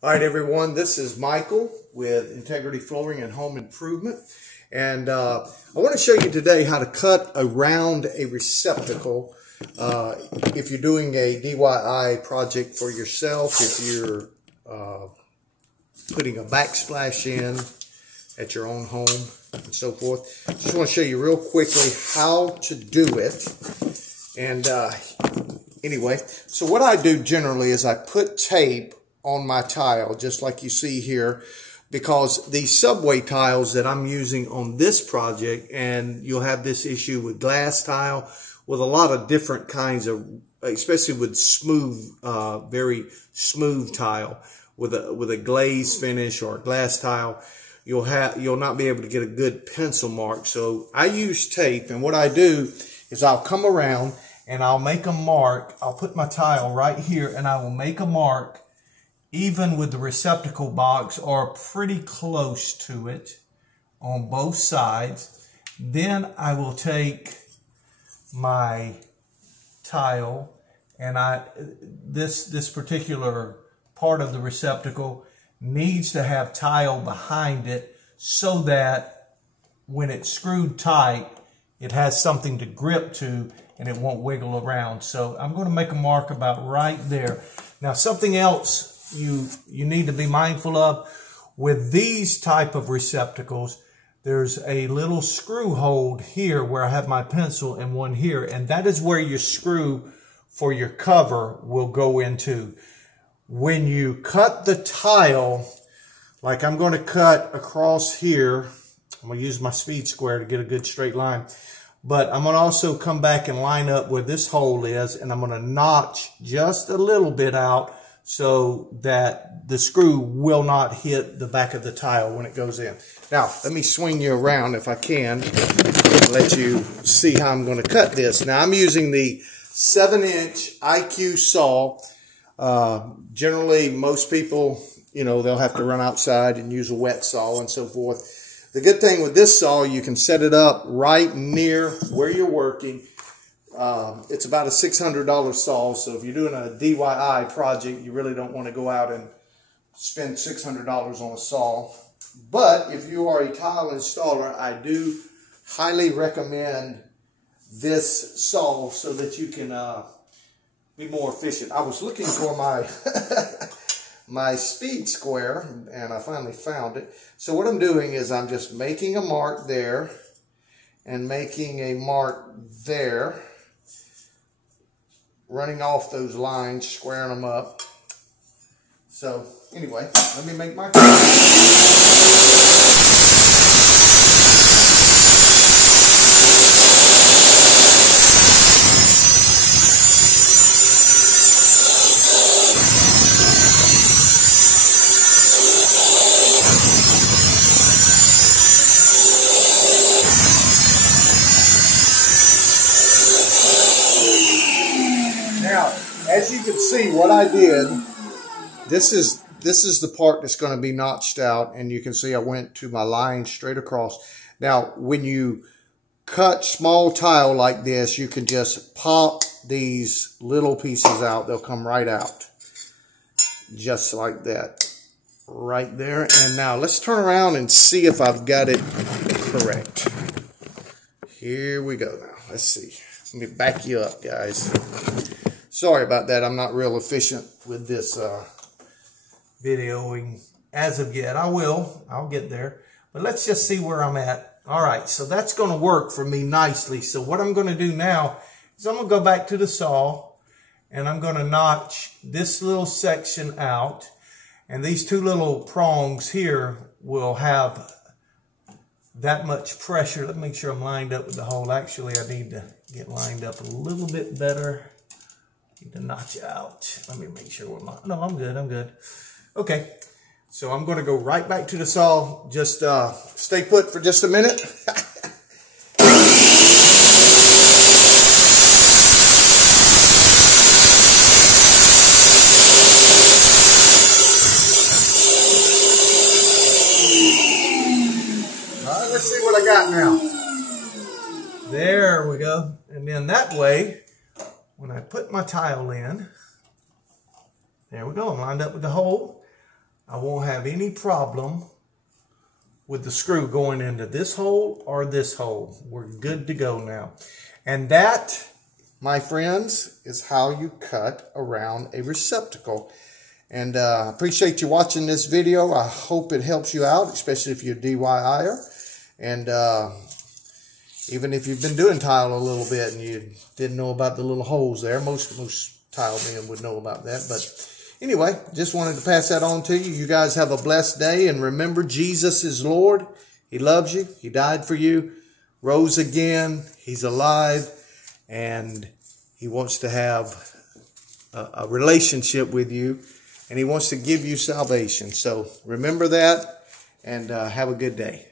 All right, everyone, this is Michael with Integrity Flooring and Home Improvement. And I want to show you today how to cut around a receptacle if you're doing a DIY project for yourself, if you're putting a backsplash in at your own home and so forth. Just want to show you real quickly how to do it. And anyway, so what I do generally is I put tape on my tile, just like you see here, because these subway tiles that I'm using on this project, and you'll have this issue with glass tile, with a lot of different kinds of, especially with smooth, very smooth tile, with a glaze finish or a glass tile, you'll not be able to get a good pencil mark. So I use tape, and what I do is I'll come around and I'll make a mark. I'll put my tile right here, and I will make a mark even with the receptacle box or pretty close to it on both sides. Then I will take my tile, and this particular part of the receptacle needs to have tile behind it so that when it's screwed tight, it has something to grip to and it won't wiggle around. So I'm going to make a mark about right there. Now, something else you need to be mindful of with these type of receptacles, there's a little screw hold here where I have my pencil and one here, and that is where your screw for your cover will go into. When you cut the tile, like I'm going to cut across here, I'm going to use my speed square to get a good straight line, but I'm going to also come back and line up where this hole is, and I'm going to notch just a little bit out so that the screw will not hit the back of the tile when it goes in. Now, let me swing you around if I can, and let you see how I'm going to cut this. Now, I'm using the 7-inch IQ saw. Generally, most people, they'll have to run outside and use a wet saw and so forth. The good thing with this saw, you can set it up right near where you're working. It's about a $600 saw, so if you're doing a DIY project, you really don't want to go out and spend $600 on a saw. But if you are a tile installer, I do highly recommend this saw so that you can be more efficient. I was looking for my my speed square, and I finally found it. So what I'm doing is I'm just making a mark there and making a mark there, running off those lines, squaring them up. So anyway, let me make my Now, as you can see, what I did, this is the part that's going to be notched out, and you can see I went to my line straight across. Now, when you cut small tile like this, you can just pop these little pieces out. They'll come right out, just like that, right there. And now let's turn around and see if I've got it correct. Here we go now. Let's see. Let me back you up, guys. Sorry about that. I'm not real efficient with this videoing as of yet. I'll get there. But let's just see where I'm at. All right, so that's going to work for me nicely. So what I'm going to do now is I'm going to go back to the saw, and I'm going to notch this little section out. And these two little prongs here will have that much pressure. Let me make sure I'm lined up with the hole. Actually, I need to get lined up a little bit better. Need to notch out. Let me make sure no, I'm good. Okay, so I'm going to go right back to the saw. Just stay put for just a minute. All right, let's see what I got now. There we go. And then that way, when I put my tile in, there we go, I'm lined up with the hole. I won't have any problem with the screw going into this hole or this hole. We're good to go now. And that, my friends, is how you cut around a receptacle. And I appreciate you watching this video. I hope it helps you out, especially if you're a DIYer. And even if you've been doing tile a little bit and you didn't know about the little holes there, most tile men would know about that. But anyway, just wanted to pass that on to you. You guys have a blessed day. And remember, Jesus is Lord. He loves you. He died for you. Rose again. He's alive. And he wants to have a relationship with you. And he wants to give you salvation. So remember that. And have a good day.